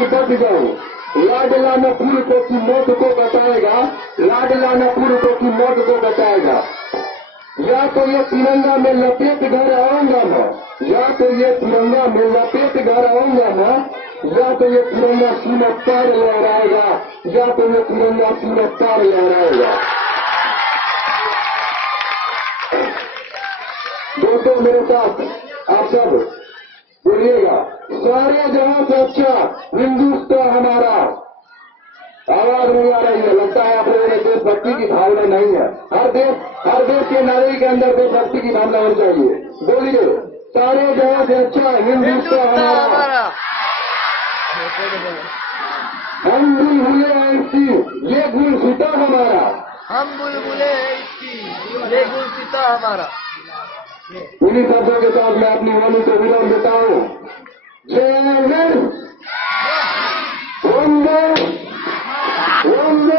कि बच जाओ। लाडला न पूर्व की मौत को बताएगा, लाडला न पूर्व की मौत को बताएगा। या तो ये तिरंगा में लपेट घर आऊंगा मैं, या तो ये तिरंगा में लपेट घर आऊंगा मैं, या तो ये तिरंगा सीमा पार लहराएगा, या तो ये तिरंगा सीमा पार लहराएगा। दोस्तों मेरे साथ आप सब बोलिएगा, सारे जहां से अच्छा हिंदुस्तान हमारा। आवाज नहीं आ रही है, लगता है आप लोगों ने देशभक्ति की भावना नहीं है। हर देश के नागरिक के अंदर देशभक्ति की भावना होनी चाहिए। बोलिए, सारे जगह से अच्छा हिंदुस्तान हमारा। हम बुलबुले हैं इसकी, ये गुलसिता हमारा। हम बुलबुले हैं इसकी, ये गुलसिता हमारा। इन्हीं शब्दों के साथ मैं अपनी वाणी को विराम देता हूँ। जय हिंद, वंदे वंदे